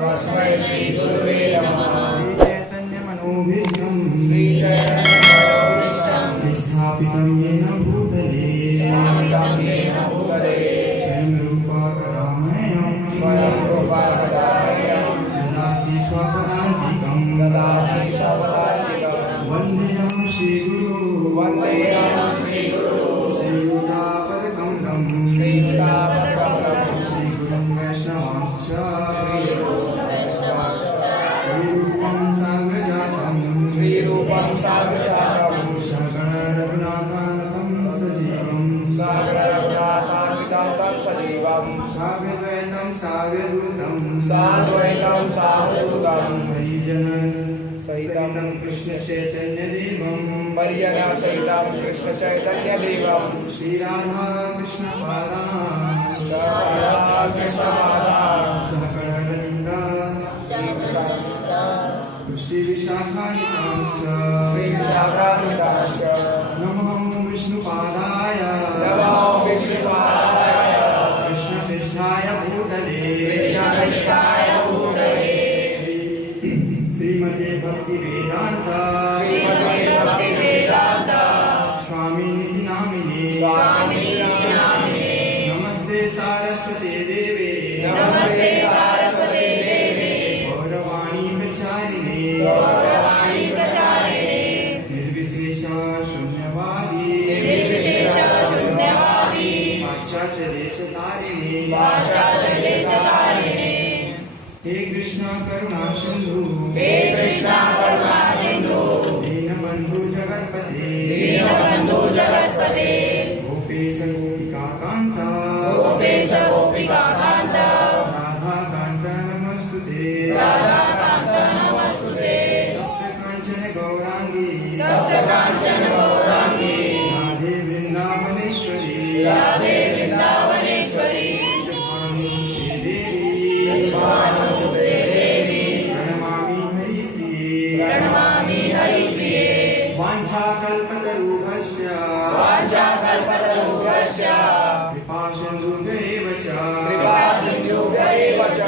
तस्मै श्री गुरुवे नमः। स्थापितं येन भूतले स्वयं रूपाकरामयं ददाति स्वपदान्तिकं वन्देऽहं वन्देऽहं श्रीगुरु श्रीयुतापदकमलं श्रीगुरुं वैष्णवांश्च श्रीरूपं साग्रजातं सगण रघुनाथान्वितं सजीवं सागरनाथान्वितं सजीवं साद्वैतं सावधूतं साद्वैतं सावधूतं हरिजन सहितं कृष्ण चैतन्य देवं परिजना सहितं कृष्ण चैतन्य देवं श्रीराधा कृष्ण सकलवृन्दा श्री विशाखान्वितांश्च नमो विष्णुपादाय नमो विष्णुपादाय कृष्णपृष्ठाय भूतले कृष्णपृष्ठाय भूतले श्रीमते भक्ति वेदांत स्वामिनिति नामिने नमस्ते सारस्वते देवे नमस्ते सारस्वते देवे गौरवाणी प्रचारिणे गौरवाणी प्रचारिणे निर्विशेषा शून्यवादी शून्यवादी पाश्चात्य देश तारिणे पाश्चात्य देश तारिणे हे कृष्ण करुणा सिंधु हे कृष्ण करुणा सिंधु दीनबंधु जगत्पते दीनबंधु जगत्पते गोपेश गोपिका कांता गोपेश गोपिका कांत राधा कांता नमस्तुते राधा कांत नमस्तुते कांचन गौरांगी तप्त कांचन गौरांगी राधे वृंदावनेश्वरी राधे वृंदावनेश्वरी भानुसुते देवी प्रणमामि हरिप्रिये प्रणमामि हरिप्रिये वाञ्छाकल्पतरुभ्यश्च वाञ्छाकल्पतरुभ्यश्च कृपासिन्धुभ्यैव च कृपासिन्धुभ्यैव च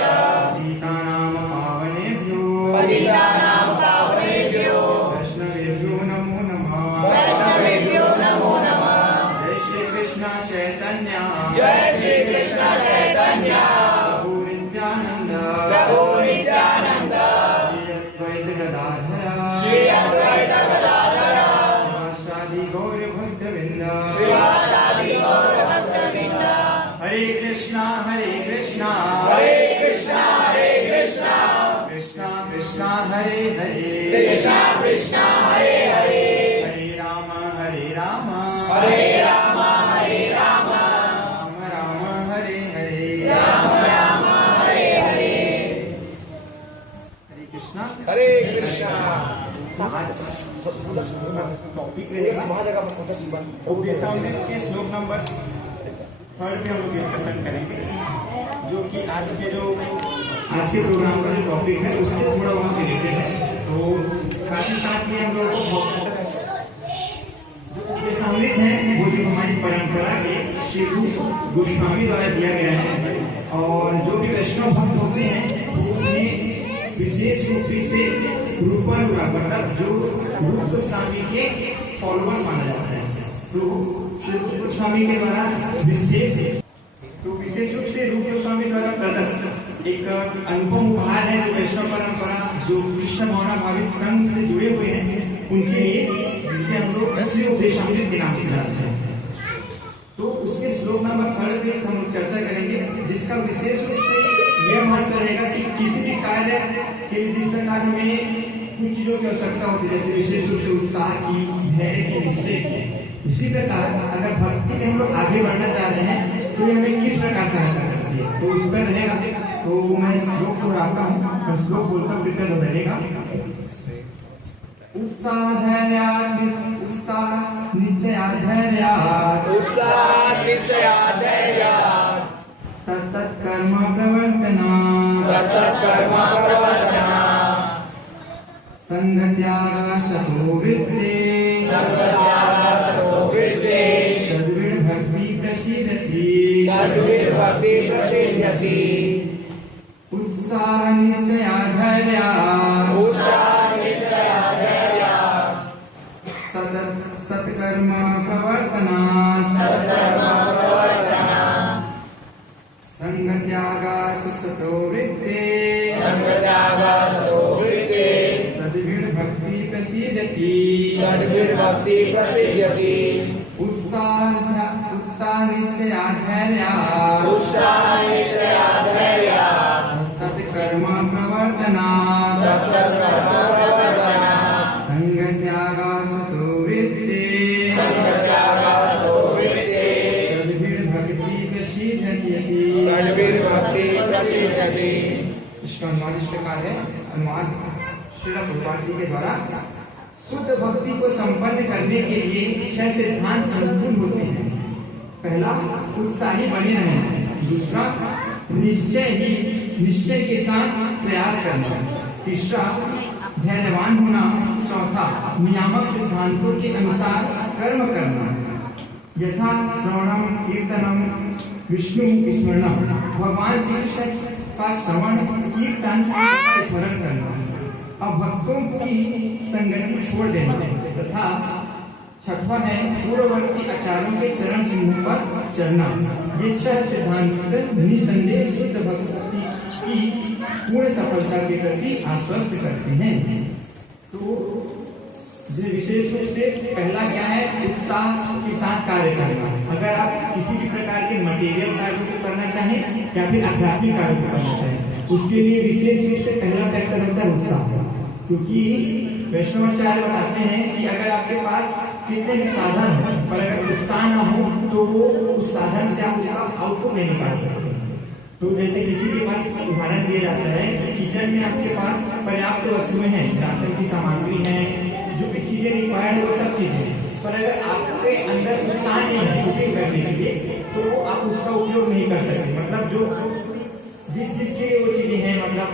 पतितानां पावनेभ्यो पतितानां पावनेभ्यो वैष्णवेभ्यो नमो नमः वैष्णवेभ्यो नमो नमः जय श्री कृष्ण चैतन्य जय श्री कृष्ण चैतन्य प्रभु नित्यानंद प्रभु नित्यानंद श्री अद्वैत गदाधर श्री अद्वैत गदाधर श्रीवासादि गौर भक्तवृंद श्रीवासादि गौर भक्तवृंद हरे कृष्णा कृष्णा कृष्णा कृष्णा हरे हरे कृष्णा कृष्णा हरे हरे हरे राम हरे राम हरे राम राम राम हरे हरे राम राम हरे हरे हरे कृष्णा हरे कृष्णा टॉपिक रहेगा सामने के श्लोक नंबर 3 पे हम लोग डिस्कशन करेंगे, जो कि आज के प्रोग्राम का जो टॉपिक है उससे थोड़ा वहाँ रिलेटेड है। तो साथ ही साथ ये हम लोग को जो सम्मिलित है वो जो हमारी परंपरा के श्री गोस्वामी द्वारा दिया गया है, और जो भी वैष्णव भक्त होते हैं उन्हें विशेष रूप से रूपानुगा मतलब जो रूप गोस्वामी के फॉलोअर्स माना जाता है। तो श्री गोस्वामी के द्वारा विशेष रूप से रूप गोस्वामी द्वारा प्रदत्त एक अनुपम उपहार है जो वैष्णव परंपरा जो कृष्ण भावना भावित संघ से जुड़े हुए हैं उनके लिए, जिसे हम लोग श्री उपदेशामृत के नाम से जानते हैं। तो उसके श्लोक नंबर 3 पे हम लोग चर्चा करेंगे, जिसका विशेष रूप से यह महत्व रहेगा कि किसी भी कार्य के जिस प्रकार हमें कुछ चीजों की आवश्यकता होती है, जैसे विशेष रूप से उत्साह की, धैर्य की, निश्चय की, उसी प्रकार अगर भक्ति में हम लोग आगे बढ़ना चाह रहे हैं तो ये हमें किस प्रकार सहायता करती है, तो उस पर रहेगा। तो मैं श्लोक को आता हूँ, मैं श्लोक बोलता हूँ, प्रिपेयर हो रहेगा। उत्साह निश्चया धैर्य तत्तत् कर्म प्रवर्तना उत्साह निश्चया धैर्या सत्कर्म प्रवर्तनात् संगत्यागात् सतो वृत्ते सद्भिर्भक्ति प्रसीदति उत्साह निश्चया धैर्या तत्कर्म प्रवर्तनात् संगत्यागात् सतो वृत्ते सद्भिर्भक्ति। इसका अनुवाद इस प्रकार है। अनुवाद श्रील प्रभुपाद जी के द्वारा शुद्ध भक्ति को संपन्न करने के लिए 6 सिद्धांत अनुकूल होते हैं। पहला, उत्साही बने रहें। दूसरा, निश्चय के साथ प्रयास करना। तीसरा, धैर्यवान होना। चौथा, नियामक सिद्धांतों के अनुसार कर्म करना। यथा श्रवणम कीर्तनम विष्णु स्मरणम, भगवान श्री कृष्ण का श्रवण कीर्तन स्मरण करना। अब भक्तों की संगति छोड़ देना। तथा छठवां है पूर्ववर्ती आचार्यों के चरण चिन्हों पर चलना। ये 6 सिद्धांत निसंदेह शुद्ध भक्ति की पूर्ण सफलता के प्रति आश्वस्त करते हैं। तो ये विशेष रूप से पहला क्या है, उत्साह के साथ कार्य करना। अगर आप किसी भी प्रकार के मटेरियल कार्य को करना चाहें या फिर आध्यात्मिक कार्य को करना चाहें, उसके लिए विशेष रूप से पहला फैक्टर होता है उत्साह। क्योंकि वैष्णवाचार्य बताते हैं कि अगर आपके पास कितने भी साधन है पर अगर उत्साह न हो तो वो उस साधन से आप उसका आउटपुट नहीं निकाल सकते। तो जैसे किसी के पास उदाहरण दिया जाता है कि किचन में आपके पास पर्याप्त वस्तुएं हैं, राशन की सामग्री है, जो भी चीजें रिक्वायर्ड वो सब चीजें, पर अगर आपके अंदर उत्साह नहीं है कुकिंग करने के लिए तो आप उसका उपयोग नहीं कर सकते। मतलब जो जिस चीज के लिए वो चीजें हैं, मतलब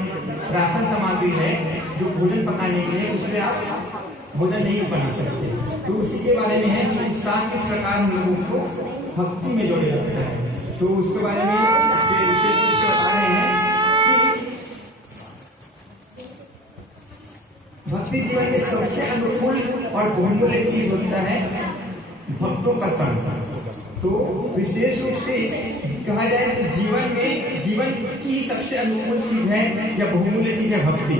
राशन सामग्री है जो भोजन पकाने के लिए, उससे आप भोजन नहीं बना सकते। तो उसी के बारे में है कि उत्साह किस प्रकार हम लोगों को भक्ति में जोड़े रखता है। तो उसके बारे में विशेष रूप से बता रहे हैं कि भक्ति जीवन में सबसे अनुकूल और बहुमूल्य चीज होता है भक्तों का संग। तो विशेष रूप से कहा जाए तो जीवन की सबसे अनुकूल चीज है या बहुमूल्य चीज है भक्ति।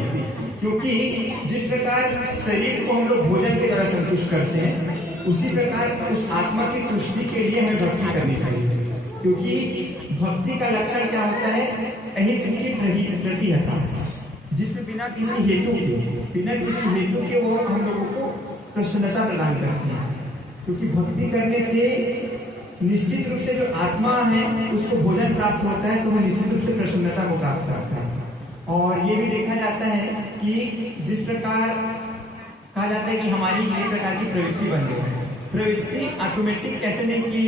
क्योंकि जिस प्रकार शरीर को हम लोग भोजन के द्वारा संतुष्ट करते हैं, उसी प्रकार उस आत्मा की तुष्टि के लिए हमें भक्ति करनी चाहिए। क्योंकि भक्ति का लक्षण क्या होता है, कहीं प्रति हटा, जिसमें बिना किसी हेतु के वो हम लोगों को प्रसन्नता प्रदान करते हैं। क्योंकि भक्ति करने से निश्चित रूप से जो आत्मा है उसको भोजन प्राप्त होता है, तो वह निश्चित रूप से प्रसन्नता को प्राप्त करता है। और ये भी देखा जाता है कि जिस प्रकार कहा जाता है कि हमारी एक प्रकार की प्रवृत्ति बन गई है, प्रवृत्ति ऑटोमेटिक कैसे नहीं कि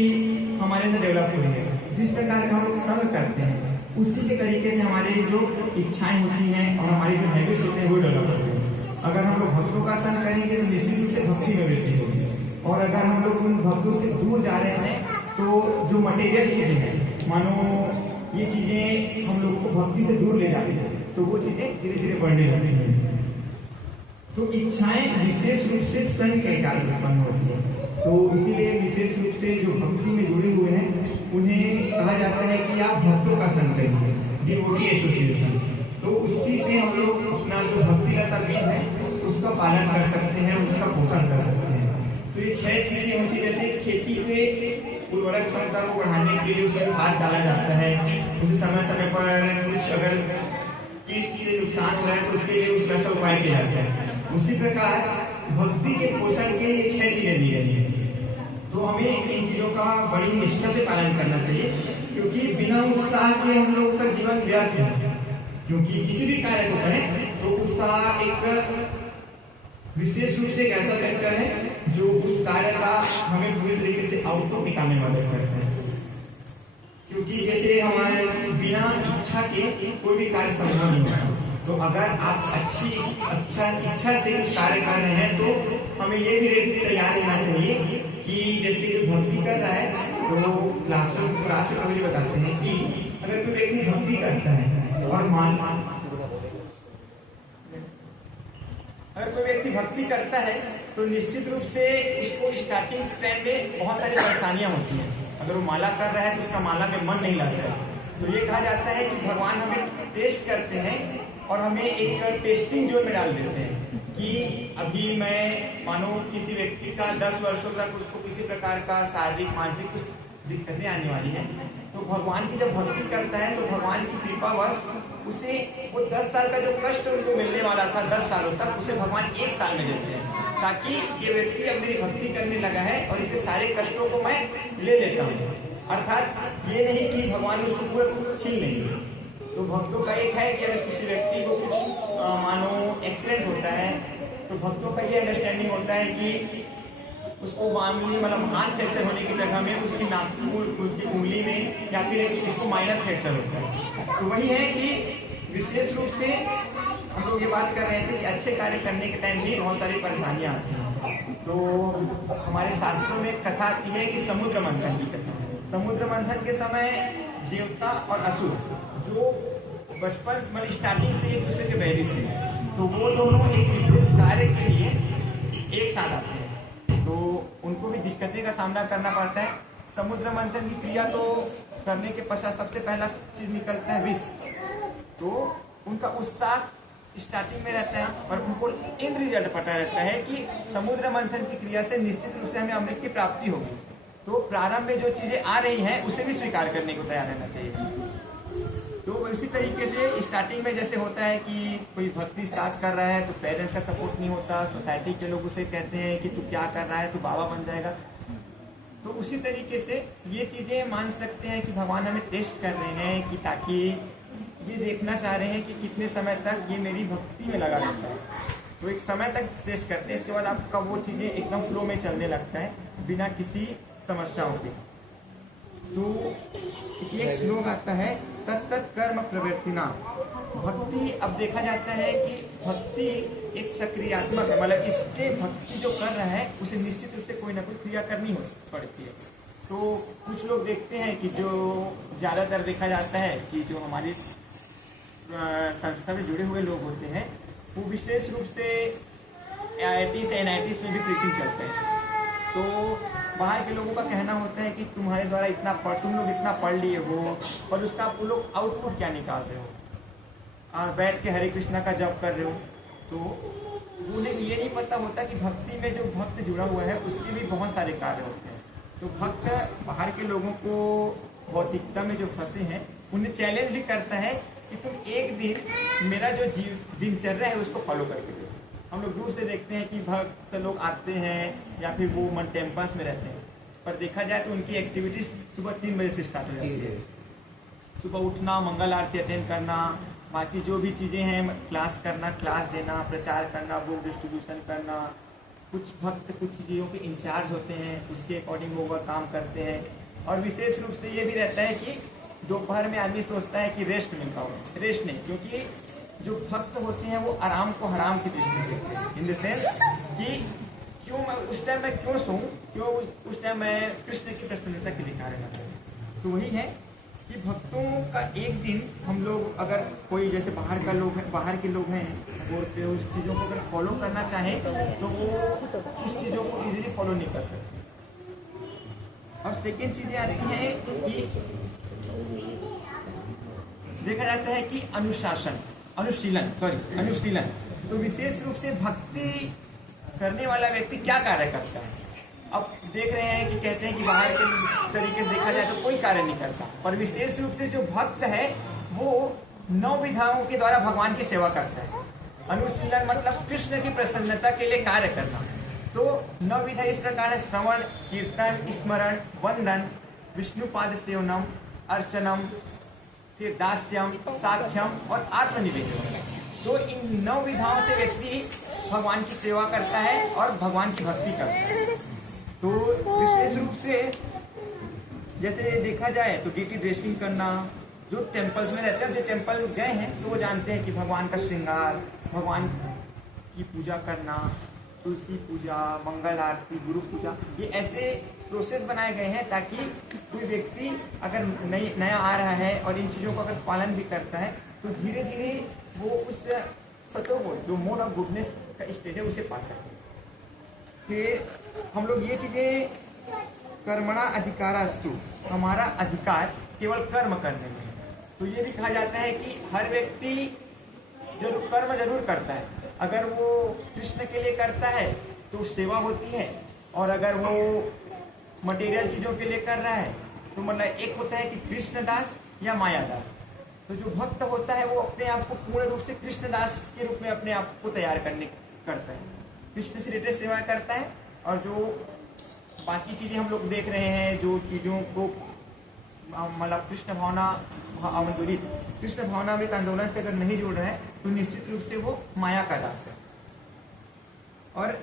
हमारे अंदर डेवलप हुई है। जिस प्रकार का हम लोग संग करते हैं उसी के तरीके से हमारी जो इच्छाएं होती हैं और हमारी जो हैबिट्स होते हैं वो डेवलप होते हैं। अगर हम लोग भक्तों का संग करेंगे तो निश्चित रूप से भक्ति में वृद्धि होगी। और अगर हम लोग उन भक्तों से दूर जा रहे हैं तो जो मटेरियल चीजें हैं, मानो ये चीजें हम लोगों को भक्ति से दूर ले जाती है, तो वो चीजें धीरे धीरे बढ़ने लगती हैं। तो इच्छाएं विशेष रूप से संग के कारण उत्पन्न होती है। तो इसीलिए विशेष रूप से जो भक्ति में जुड़े हुए हैं उन्हें कहा जाता है कि आप भक्तों का संग करिए, डिवोटी एसोसिएशन। तो उसी से हम लोग अपना जो भक्ति का तबीयत है उसका पालन कर सकते हैं, उसका पोषण कर सकते हैं। तो ये 6 चीजें होती है। जैसे खेती में उर्वरक क्षमता को बढ़ाने के लिए उसमें खाद डाला जाता है, उसे समय समय पर कुछ अगर कीट से नुकसान हो रहा है तो उसके लिए उसका सब उपाय किया जाता है। उसी प्रकार भक्ति के पोषण के लिए 6 चीजें दी गई हैं। तो हमें इन चीजों का बड़ी निष्ठा से पालन करना चाहिए, क्योंकि बिना उत्साह के हम लोग का जीवन व्यर्थ है। क्योंकि किसी भी कार्य को करें तो उत्साह एक विशेष रूप से एक ऐसा फैक्टर है जो उस कार्य का हमें पूरी तरीके से आउटपुट निकालने में मदद करता है। क्योंकि जैसे हमारे बिना इच्छा के कोई भी कार्य संभव नहीं है। तो अगर आप अच्छा इच्छा से कुछ कार्य कर रहे हैं तो हमें ये भी तैयार रहना चाहिए कि जैसे कोई भक्ति कर रहा है तो राष्ट्र कवि बताते हैं कि अगर कोई व्यक्ति भक्ति करता है और मान भक्ति करता है तो निश्चित रूप से उसको स्टार्टिंग टाइम में बहुत सारी परेशानियां होती हैं। अगर वो माला कर रहा है तो उसका माला में मन नहीं लगता है। तो ये कहा जाता है कि भगवान हमें टेस्ट करते हैं और हमें एक टेस्टिंग जोन में डाल देते हैं कि अभी मैं मानो किसी व्यक्ति का 10 वर्षों तक उसको किसी प्रकार का शारीरिक मानसिक कुछ दिक्कतें आने वाली हैं, तो भगवान की जब भक्ति करता है तो भगवान की कृपावश उसे वो 10 साल का जो कष्ट उनको मिलने वाला था 10 सालों तक, उसे भगवान 1 साल में देते हैं, ताकि ये व्यक्ति अब मेरी भक्ति करने लगा है और इसके सारे कष्टों को मैं ले लेता हूँ। अर्थात ये नहीं कि भगवान उसको पूरा छीन लेंगे। तो भक्तों का एक है कि अगर किसी व्यक्ति को कुछ मानो एक्सीडेंट होता है तो भक्तों का ये अंडरस्टैंडिंग होता है कि उसको मामूली मतलब हाथ फ्रैक्चर होने की जगह में उसकी नाखून उसकी उंगली में या फिर उसको माइनर फ्रैक्चर होता है। तो वही है कि विशेष रूप से हम लोग ये बात कर रहे थे कि अच्छे कार्य करने के टाइम भी बहुत सारी परेशानियां आती हैं। तो हमारे शास्त्रों में कथा आती है कि समुद्र मंथन की कथा। समुद्र मंथन के समय देवता और असुर जो बचपन मतलब स्टार्टिंग से एक दूसरे के बैरी थे, तो वो दोनों एक विशेष कार्य के लिए एक साथ आते हैं, तो उनको भी दिक्कतें का सामना करना पड़ता है। समुद्र मंथन की क्रिया तो करने के पश्चात सबसे पहला चीज निकलता है विष। तो उनका उत्साह स्टार्टिंग में रहता है और उनको इन रिजल्ट पता रहता है कि समुद्र मंथन की क्रिया से निश्चित रूप से हमें अमृत की प्राप्ति होगी। तो प्रारंभ में जो चीजें आ रही हैं उसे भी स्वीकार करने को तैयार रहना चाहिए। तो उसी तरीके से स्टार्टिंग में जैसे होता है कि कोई भक्ति स्टार्ट कर रहा है तो पेरेंट्स का सपोर्ट नहीं होता, सोसाइटी के लोग उसे कहते हैं कि तू क्या कर रहा है, तू बाबा बन जाएगा। तो उसी तरीके से ये चीजें मान सकते हैं कि भगवान हमें टेस्ट कर रहे हैं कि ताकि ये देखना चाह रहे हैं कि कितने समय तक ये मेरी भक्ति में लगा रहता है। तो एक समय तक टेस्ट करते हैं, इसके बाद आपका वो चीजें एकदम फ्लो में चलने लगता है बिना किसी समस्याओं के। तो इसलिए एक श्लोक आता है तत्त कर्म प्रवृत्तिना। भक्ति अब देखा जाता है कि भक्ति एक सक्रियात्मक है, मतलब इसके भक्ति जो कर रहा है उसे निश्चित रूप से कोई ना कोई क्रिया करनी हो पड़ती है। तो कुछ लोग देखते हैं कि जो ज़्यादातर देखा जाता है कि जो हमारी संस्था से जुड़े हुए लोग होते हैं वो विशेष रूप से IIT से NIT में भी प्रीचिंग चलते हैं। तो बाहर के लोगों का कहना होता है कि तुम्हारे द्वारा तुम लोग इतना पढ़ लिए हो और उसका आप लोग आउटपुट क्या निकाल रहे हो, बैठ के हरे कृष्णा का जप कर रहे हो। तो उन्हें ये नहीं पता होता कि भक्ति में जो भक्त जुड़ा हुआ है उसके भी बहुत सारे कार्य होते हैं। तो भक्त बाहर के लोगों को भौतिकता में जो फंसे हैं उन्हें चैलेंज भी करता है कि तुम एक दिन मेरा जो दिनचर्या है उसको फॉलो करके दो। हम लोग दूर से देखते हैं कि भक्त लोग आते हैं या फिर वो मन टेम्पल्स में रहते हैं, पर देखा जाए तो उनकी एक्टिविटीज सुबह 3 बजे से स्टार्ट हो जाती है। सुबह उठना, मंगल आरती अटेंड करना, बाकी जो भी चीज़ें हैं क्लास करना, क्लास देना, प्रचार करना, बुक डिस्ट्रीब्यूशन करना। कुछ भक्त कुछ चीज़ों के इंचार्ज होते हैं, उसके अकॉर्डिंग वो काम करते हैं। और विशेष रूप से ये भी रहता है कि दोपहर में आदमी सोचता है कि रेस्ट मिलता हो, रेस्ट नहीं, क्योंकि जो भक्त होते हैं वो आराम को हराम की दृष्टि से देखते हैं। इन द सेंस कि क्यों मैं उस टाइम मैं क्यों सोऊं, क्यों उस टाइम मैं कृष्ण की प्रसन्नता के लिए कार्य करता हूं। तो वही है कि भक्तों का एक दिन हम लोग अगर कोई जैसे बाहर के लोग हैं वो उस चीज़ों को अगर फॉलो करना चाहें तो वो उस चीज़ों को इजीली फॉलो नहीं कर सकते। और सेकेंड चीज़ें आती हैं कि देखा जाता है कि अनुशीलन। तो विशेष रूप से भक्ति करने वाला व्यक्ति क्या कार्य करता है। अब देख रहे हैं कि कहते हैं कि बाहर के तरीके से देखा जाए तो कोई कार्य नहीं करता, पर विशेष रूप से जो भक्त है वो 9 विधाओं के द्वारा भगवान की सेवा करता है। अनुशीलन मतलब कृष्ण की प्रसन्नता के लिए कार्य करना। तो 9 विधा इस प्रकार है: श्रवण, कीर्तन, स्मरण, वंदन, विष्णुपाद सेवनम, अर्चनम, फिर दास्यम, साख्यम और आत्मनिवेदन। तो इन 9 विधाओं से व्यक्ति भगवान की सेवा करता है और भगवान की भक्ति करता है। तो विशेष रूप से जैसे देखा जाए तो डीटी ड्रेसिंग करना, जो टेम्पल्स में रहते हैं, जो टेम्पल गए हैं तो वो जानते हैं कि भगवान का श्रृंगार, भगवान की पूजा करना, तुलसी पूजा, मंगल आरती, गुरु पूजा, ये ऐसे प्रोसेस बनाए गए हैं ताकि कोई व्यक्ति अगर नया आ रहा है और इन चीज़ों को अगर पालन भी करता है तो धीरे धीरे वो उस सत्व को, जो मोड ऑफ गुडनेस का स्टेज है उसे पा सकें। फिर हम लोग ये चीज़ें कर्मणा अधिकारास्तु, हमारा अधिकार केवल कर्म करने में है। तो ये भी कहा जाता है कि हर व्यक्ति जरूर कर्म जरूर करता है। अगर वो कृष्ण के लिए करता है तो सेवा होती है, और अगर वो मटेरियल चीज़ों के लिए कर रहा है तो मतलब एक होता है कि कृष्णदास या मायादास। तो जो भक्त होता है वो अपने आप को पूर्ण रूप से कृष्णदास के रूप में अपने आप को तैयार करता है, कृष्ण से रिलेटेड सेवा करता है। और जो बाकी चीज़ें हम लोग देख रहे हैं, जो चीज़ों को मतलब कृष्ण भावना आंदोलित, कृष्ण भावनामृत आंदोलन से अगर नहीं जुड़ रहे हैं तो निश्चित रूप से वो माया का दास है। और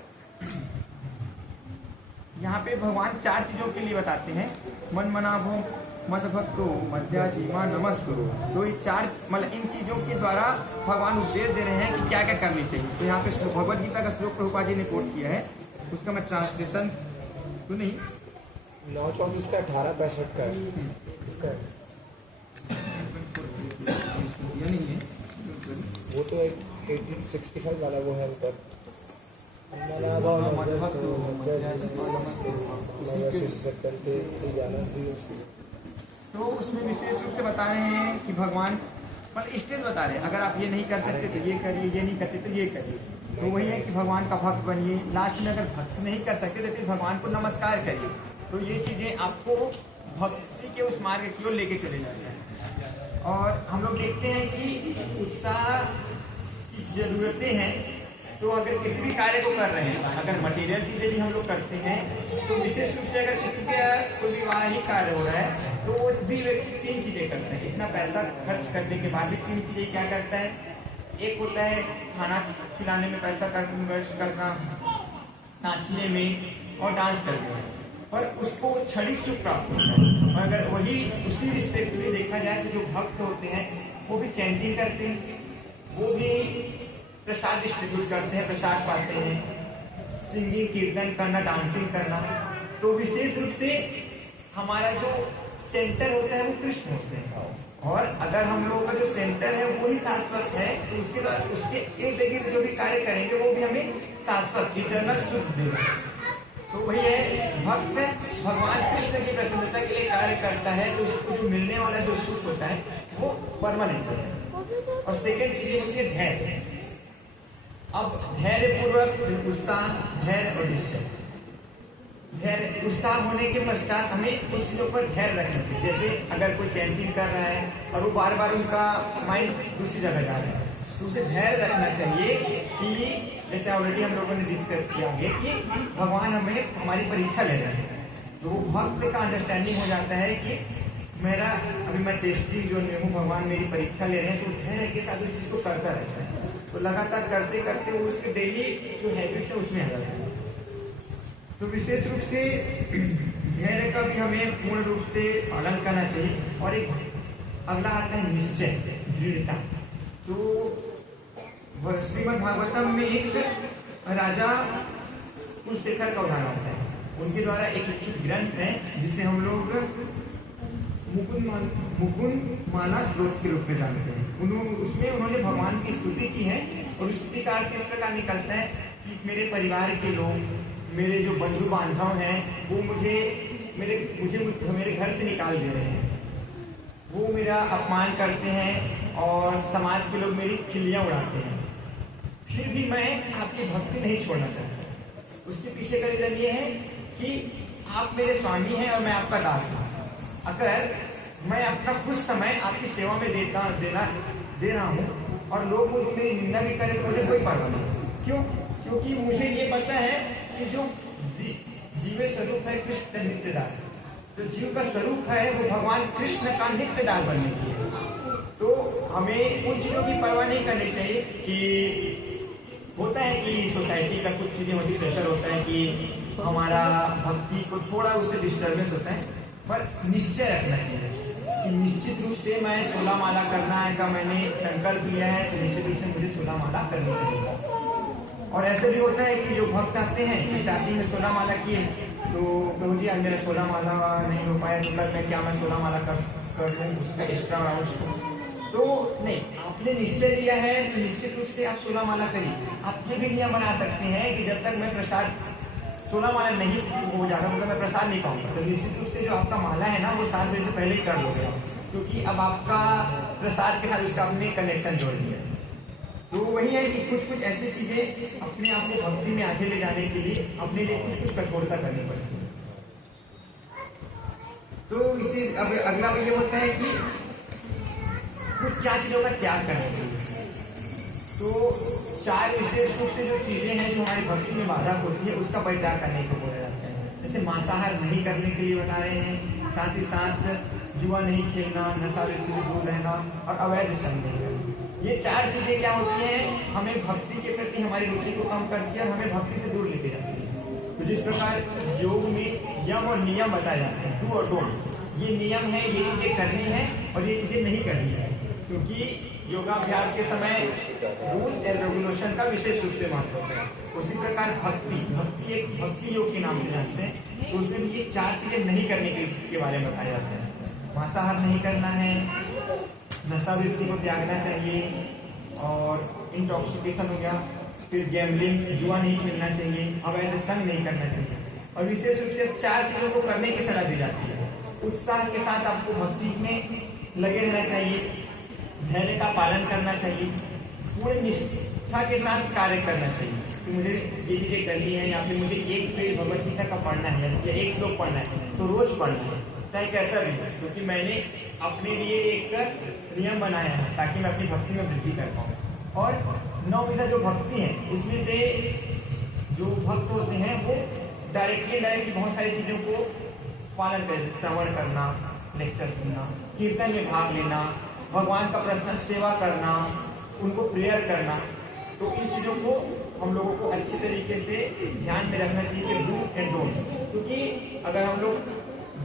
यहाँ पे भगवान 4 चीज़ों के लिए बताते हैं, मन मनाभो मद भक्तो मध्याजीमा नमस्कुरु। तो ये 4 मतलब इन चीज़ों के द्वारा भगवान उपदेश दे रहे हैं कि क्या क्या करनी चाहिए। तो यहाँ पे भगवद गीता का श्लोक प्रभुपाद जी ने कोट किया है, उसका मैं ट्रांसलेशन तो नहीं 924 का 1865 का उसका नहीं है, वो तो एक 1865 वाला वो है ऊपर। तो उसमें विशेष रूप से बता रहे हैं कि भगवान मतलब स्टेज बता रहे हैं, अगर आप ये नहीं कर सकते तो ये करिए, ये नहीं कर सकते तो ये करिए। तो वही है कि भगवान का भक्त बनिए। लास्ट में अगर भक्त नहीं कर सकते तो फिर भगवान को नमस्कार करिए। तो ये चीज़ें आपको भक्ति के उस मार्ग की ओर लेके चले जाते हैं। और हम लोग देखते हैं कि उत्साह की ज़रूरतें हैं। तो अगर किसी भी कार्य को कर रहे हैं, अगर मटेरियल चीज़ें भी हम लोग करते हैं, तो विशेष रूप से अगर किसी के कोई विवाहिक कार्य हो रहा है तो वो भी व्यक्ति 3 चीज़ें करता है। इतना पैसा खर्च करने के बाद भी 3 चीज़ें क्या करता है। एक होता है खाना खिलाने में पैसा खर्च करना, नाचने में और डांस करने में, और उसको क्षणिक सुख प्राप्त होता है। और अगर वही उसी रिस्पेक्ट में देखा जाए तो जो भक्त होते हैं वो भी चैंटिंग करते हैं, वो भी प्रसाद डिस्ट्रीब्यूट करते हैं, प्रसाद पाते हैं, सिंगिंग कीर्तन करना, डांसिंग करना। तो विशेष रूप से हमारा जो सेंटर होता है वो कृष्ण होते हैं। और अगर हम लोगों का जो सेंटर है वो ही शाश्वत है तो उसके बाद उसके इर्द गिर्द जो भी कार्य करेंगे वो भी हमें शाश्वत इटर्नल सुख देगा। तो वही है, भक्त भगवान कृष्ण की प्रसन्नता के लिए कार्य करता है तो उसको जो मिलने वाला जो सुख होता है वो परमानेंट होता है। और सेकेंड चीज होती है धैर्य। अब धैर्य पूर्वक उत्साह, धैर्य और निश्चय। धैर्य उत्साह होने के पश्चात हमें उस चीज़ों पर धैर्य रखना चाहिए। जैसे अगर कोई चैंटिंग कर रहा है और वो बार बार उनका माइंड दूसरी जगह जा रहा है तो उसे धैर्य रखना चाहिए कि जैसे ऑलरेडी हम लोगों ने डिस्कस किया है कि भगवान हमें हमारी परीक्षा ले रहे हैं। तो भक्त का अंडरस्टैंडिंग हो जाता है कि मेरा अभी मैं टेस्टिंग जो नहीं हूँ, भगवान मेरी परीक्षा ले रहे हैं। तो धैर्य के साथ उस चीज़ को करता रहता है। तो लगातार करते करते वो उसके डेली जो हैबिट्स है उसमें आ जाता है। तो विशेष रूप से धैर्य का भी हमें पूर्ण रूप से पालन करना चाहिए। और एक अगला आता है निश्चय, दृढ़ता। तो श्रीमद् भागवतम में एक राजा कुलशेखर का उदाहरण होता है। उनके द्वारा एक लिखित ग्रंथ है जिसे हम लोग मुकुंद माला स्रोत के रूप में जानते हैं। उसमें उन्होंने भगवान की स्तुति की है और स्तुति का अर्थ इस प्रकार निकलता है कि मेरे परिवार के लोग, मेरे जो बंधु बांधव हैं वो मुझे मेरे घर से निकाल दे रहे हैं, वो मेरा अपमान करते हैं और समाज के लोग मेरी खिल्लियाँ उड़ाते हैं, फिर भी मैं आपकी भक्ति नहीं छोड़ना चाहता। उसके पीछे का रीजन ये है कि आप मेरे स्वामी हैं और मैं आपका दास हूँ। अगर मैं अपना कुछ समय आपकी सेवा में दे रहा हूँ और लोग मुझे मेरी निंदा भी करें तो मुझे कोई परवाह नहीं। क्यों? क्योंकि मुझे ये पता है कि जो जीव स्वरूप है कृष्ण नित्य दास, जो जीव का स्वरूप है वो भगवान कृष्ण का नित्य दास बनने की है। तो हमें उन चीज़ों की परवाह नहीं करनी चाहिए कि होता है कि सोसाइटी का कुछ चीज़ें होती, प्रेशर होता है कि हमारा भक्ति को थोड़ा उससे डिस्टर्बेंस होता है, पर निश्चय रखना चाहिए कि निश्चित रूप से मैं 16 माला करना है का मैंने संकल्प लिया है तो निश्चित रूप से मुझे 16 माला करनी चाहिए। और ऐसे भी होता है कि जो भक्त आते हैं स्टार्टिंग में 16 माला किए तो प्रभु जी आज मेरा 16 माला नहीं हो पाया तो मैं क्या 16 माला कर लूँ उसका एक्स्ट्रा राउंड। तो नहीं, आपने निश्चय लिया है तो निश्चित रूप से आप 16 माला करिए। आप ये भी नियम बना सकते हैं कि जब तक मैं प्रसाद 16 माला नहीं हो जाता मतलब मैं प्रसाद नहीं पाऊंगा, तो निश्चित रूप से जो आपका माला है ना वो 7 बजे से पहले कर लोगे आप, क्योंकि अब आपका प्रसाद के साथ उसका आपने कनेक्शन जोड़ लिया। तो वही है कि कुछ कुछ ऐसी चीजें अपने आप को भक्ति में आगे ले जाने के लिए अपने लिए कुछ कुछ कठोरता करनी पड़ती है। तो इसे अब अगला ये होता है कि कुछ 4 चीजों का त्याग करना चाहिए। तो 4 विशेष रूप से जो चीजें हैं जो हमारी भक्ति में बाधा होती है उसका परित्याग करने को बोला जाता है। जैसे मांसाहार नहीं करने के लिए बता रहे हैं, साथ ही साथ जुआ नहीं खेलना, नशा से दूर रहना और अवैध श्रम नहीं करना। ये 4 चीजें क्या होती हैं, हमें भक्ति के प्रति हमारी रुचि को कम करती है और हमें भक्ति से दूर लेके जाती है। तो जिस प्रकार योग में यम और नियम बताए जाते हैं, डू और डोंट, ये नियम है, ये चीजें करनी है और ये चीजें नहीं करनी है, क्योंकि योगाभ्यास के समय रूल्स एंड रेगुलेशन का विशेष रूप से महत्व होता है। उसी प्रकार भक्ति एक भक्ति योग के नाम से जानते हैं, तो उसमें भी ये 4 चीजें नहीं करने के बारे में बताया जाता है। मांसाहार नहीं करना है, नशा वृत्ति को त्यागना चाहिए और इंटॉक्सिकेशन हो गया, फिर गैम्बलिंग जुआ नहीं खेलना चाहिए, अवैध संग नहीं करना चाहिए। और विशेष रूप से 4 चीजों को करने की सलाह दी जाती है। उत्साह के साथ आपको भक्ति में लगे रहना चाहिए, धैर्य का पालन करना चाहिए, पूरे निष्ठा के साथ कार्य करना चाहिए कि मुझे ये चीजें करनी है, या फिर मुझे एक पेज भगवत गीता का पढ़ना है या एक श्लोक पढ़ना है तो रोज पढ़ना है, चाहे कैसा भी, क्योंकि मैंने अपने लिए एक नियम बनाया है ताकि मैं अपनी भक्ति में वृद्धि कर पाऊँ। और 9 विधा जो भक्ति है उसमें से जो भक्त होते हैं वो डायरेक्टली बहुत सारी चीजों को पालन करें, श्रवण करना, लेक्चर सुनना, कीर्तन में भाग लेना, भगवान का पर्सनल सेवा करना, उनको प्रेयर करना। तो इन चीजों को हम लोगों को अच्छी तरीके से ध्यान में रखना चाहिए कि डू एंड डोंट्स, क्योंकि अगर हम लोग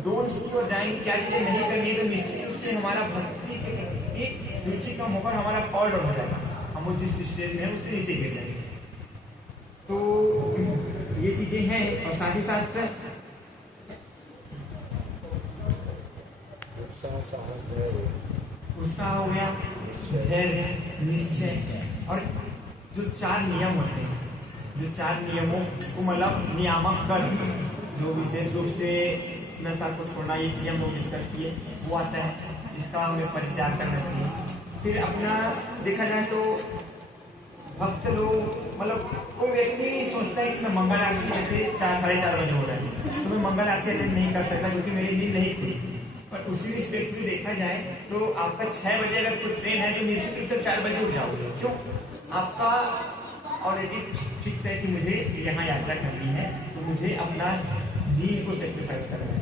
डोंट्स की ओर जाएंगे, क्या चीजें नहीं करनी है, तो निश्चित रूप से हमारा भक्ति के प्रति रुचि कम होकर हमारा फॉल डाउन हो जाएगा, हम जिस स्टेज में है उससे नीचे गिर जाएंगे। तो ये चीजें हैं और साथ ही साथ उत्साह हो गया, धैर्य, निश्चय और जो 4 नियम होते हैं, जो 4 नियमों को मतलब नियामक कर्म, जो विशेष रूप से नशा को छोड़ना, ये चीजें हम लोग डिस्कस किए, वो आता है, इसका हमें परित्याग करना चाहिए। फिर अपना देखा जाए तो भक्त लोग मतलब कोई व्यक्ति सोचता है कि मैं मंगल आरती जैसे 4-4:30 बजे हो रहा है तो मैं मंगल आरती अटेंड नहीं कर सकता क्योंकि मेरी नींद नहीं थी। पर उसी रिस्पेक्ट में देखा जाए तो आपका 6 बजे अगर कोई ट्रेन है तो निश्चित रूप से 4 बजे उठ जाओगे। क्यों? आपका ऑलरेडी फिक्स है कि मुझे यहाँ यात्रा करनी है, तो मुझे अपना नींद को सेक्रीफाइस करना है।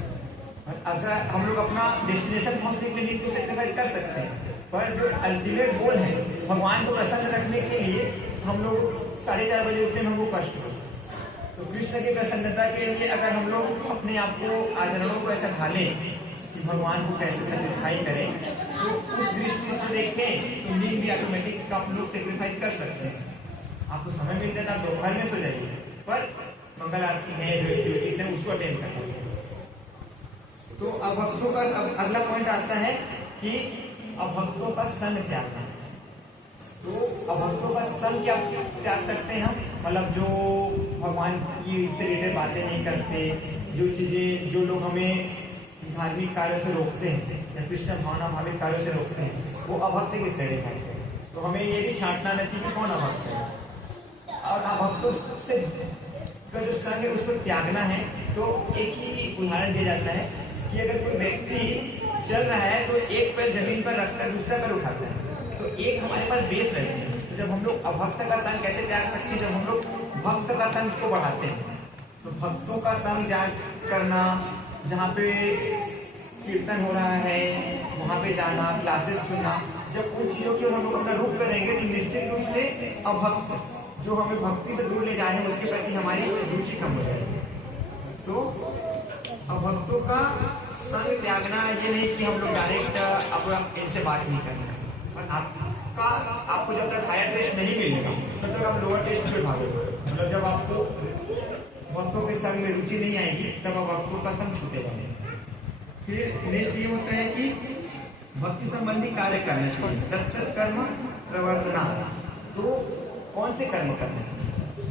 और अगर हम लोग अपना डेस्टिनेशन पहुँचने के लिए नींद को सेक्रीफाइस कर सकते हैं, पर जो अल्टीमेट गोल है भगवान को प्रसन्न रखने के लिए हम लोग 4:30 बजे उठने में हमको कष्ट हो। तो कृष्ण की प्रसन्नता के लिए अगर हम लोग अपने आप को आचरणों को ऐसा ढालें कि भगवान को कैसे सेटिस्फाई करें, तो उस दृष्टि से देखें तो नींद भी ऑटोमेटिक आप लोग सेक्रीफाइस कर सकते हैं। आपको समय मिलता है तो आप दोपहर में सो जाइए, पर मंगल आरती है, जो एक्टिविटीज है उसको अटेंड करना चाहिए। तो अब भक्तों का अगला पॉइंट आता है कि अब भक्तों का संग त्यागना। तो अब भक्तों का संग क्या त्याग सकते हैं हम, मतलब जो भगवान की से रिलेटेड बातें नहीं करते, जो चीजें जो लोग हमें धार्मिक कार्यों से रोकते हैं या कृष्ण भावना भाविक कार्यों से रोकते हैं, वो अभक्त की श्रेणी में है। तो हमें ये भी छांटना नहीं चाहिए कि कौन अभक्त है। और अभक्तों से का जो संग है उसको त्यागना है। तो एक ही उदाहरण दिया जाता है कि अगर कोई व्यक्ति चल रहा है तो एक पैर जमीन पर रखकर दूसरा पैर उठाता है, तो एक हमारे पास बेस रहती है। तो जब हम लोग अभक्त का संग कैसे त्याग सकते हैं, जब हम लोग भक्त का संग को बढ़ाते हैं। तो भक्तों का संग त्याग करना, जहाँ पे कीर्तन हो रहा है वहाँ पे जाना, क्लासेस सुनना, जब उन चीजों की हम लोग अपना रुख करेंगे तो निश्चित रूप से अभक्त जो हमें भक्ति से दूर ले जा रहे हैं उसके प्रति हमारी रुचि कम हो जाएगी। तो अभक्तों का संग त्यागना ये नहीं कि हम लोग डायरेक्ट आप इनसे बात नहीं करना, पर आपको जब तक हायर टेस्ट नहीं मिलेगा तब तक आप लोअर टेस्ट पे भागोगे। मतलब जब आपको भक्तों के संग में रुचि नहीं आएगी तब आप भक्तों का संग छूटेगा। फिर नेक्स्ट ये होता है कि भक्ति संबंधी कार्य करना चाहिए। तत्त कर्म कौन से कर्म करने,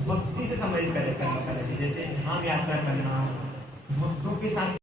भक्ति से संबंधित कर्म करने, जैसे धाम यात्रा करना, भक्तों के साथ